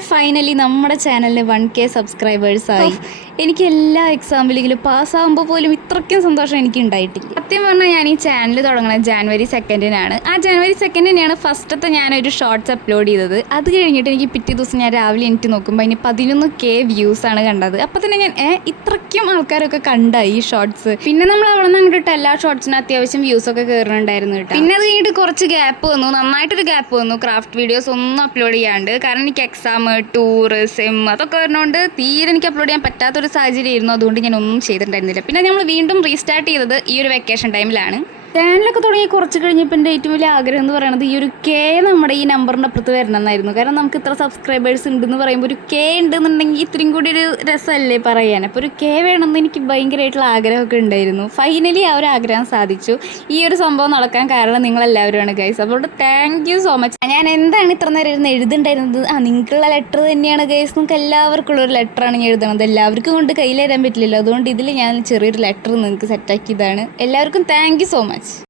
അങ്ങനെ ഫൈനലി നമ്മുടെ ചാനലിന് 1K സബ്സ്ക്രൈബേഴ്സായി. എനിക്ക് എല്ലാ എക്സാമ്പിളിലും പാസ്സാകുമ്പോൾ പോലും ഇത്രയ്ക്കും സന്തോഷം എനിക്ക് ഉണ്ടായിട്ടില്ല. സത്യം പറഞ്ഞാൽ ഞാൻ ഈ ചാനൽ തുടങ്ങുന്നത് January 2-നാണ്. ആ January 2-നെയാണ് ഫസ്റ്റത്തെ ഞാനൊരു ഷോർട്സ് അപ്ലോഡ് ചെയ്തത്. അത് കഴിഞ്ഞിട്ട് എനിക്ക് പിറ്റേ ദിവസം ഞാൻ രാവിലെ എനിക്ക് നോക്കുമ്പോൾ അതിന് 11K വ്യൂസാണ് കണ്ടത്. അപ്പോൾ തന്നെ ഞാൻ ഇത്രയ്ക്കും ആൾക്കാരൊക്കെ കണ്ട ഈ ഷോർട്സ്. പിന്നെ നമ്മൾ അവിടെ നിന്ന് അങ്ങോട്ട് എല്ലാ ഷോർട്സിനും അത്യാവശ്യം വ്യൂസൊക്കെ കയറുന്നുണ്ടായിരുന്നു കേട്ടോ. പിന്നെ അത് കഴിഞ്ഞിട്ട് കുറച്ച് ഗ്യാപ്പ് വന്നു, നന്നായിട്ടൊരു ഗ്യാപ്പ് വന്നു ക്രാഫ്റ്റ് വീഡിയോസ് ഒന്നും അപ്ലോഡ് ചെയ്യാണ്ട്. കാരണം എനിക്ക് എക്സാം, ടൂർ, സെം അതൊക്കെ വരുന്നതുകൊണ്ട് തീരെ എനിക്ക് അപ്ലോഡ് ചെയ്യാൻ പറ്റാത്തൊരു സാഹചര്യമായിരുന്നു. അതുകൊണ്ട് ഞാൻ ഒന്നും ചെയ്തിട്ടുണ്ടായിരുന്നില്ല. പിന്നെ നമ്മൾ വീണ്ടും റീസ്റ്റാർട്ട് ചെയ്തത് ഈ ഒരു വെക്കേഷൻ ടൈമിലാണ്. ചാനലൊക്കെ തുടങ്ങി കുറച്ച് കഴിഞ്ഞപ്പോൾ എൻ്റെ ഏറ്റവും വലിയ ആഗ്രഹം എന്ന് പറയുന്നത് ഈ ഒരു കെ നമ്മുടെ ഈ നമ്പറിൻ്റെ അപ്പുറത്ത് വരണമെന്നായിരുന്നു. കാരണം നമുക്ക് ഇത്ര സബ്സ്ക്രൈബേഴ്സ് ഉണ്ടെന്ന് പറയുമ്പോൾ ഒരു കെ ഉണ്ടെന്നുണ്ടെങ്കിൽ ഇത്രയും കൂടി ഒരു രസമല്ലേ പറയാൻ. അപ്പോൾ ഒരു കെ വേണമെന്ന് എനിക്ക് ഭയങ്കരമായിട്ടുള്ള ആഗ്രഹമൊക്കെ ഉണ്ടായിരുന്നു. ഫൈനലി ആ ഒരു ആഗ്രഹം സാധിച്ചു. ഈ ഒരു സംഭവം നടക്കാൻ കാരണം നിങ്ങളെല്ലാവരുമാണ് ഗൈസ്. അപ്പോൾ താങ്ക് യു സോ മച്ച്. ഞാൻ എന്താണ് ഇത്ര നേരം ഇരുന്ന് എഴുതുന്നുണ്ടായിരുന്നത്? നിങ്ങൾക്കുള്ള ലെറ്റർ തന്നെയാണ് ഗൈസ്. നിങ്ങൾക്ക് എല്ലാവർക്കും ഉള്ളൊരു ലെറ്ററാണ് ഞാൻ എഴുതണത്. എല്ലാവർക്കും കൊണ്ട് കയ്യിൽ തരാൻ പറ്റില്ലല്ലോ. അതുകൊണ്ട് ഇതിൽ ഞാൻ ചെറിയൊരു ലെറ്റർ നിങ്ങൾക്ക് സെറ്റാക്കിയതാണ്. എല്ലാവർക്കും താങ്ക് യു സോ മച്ച്.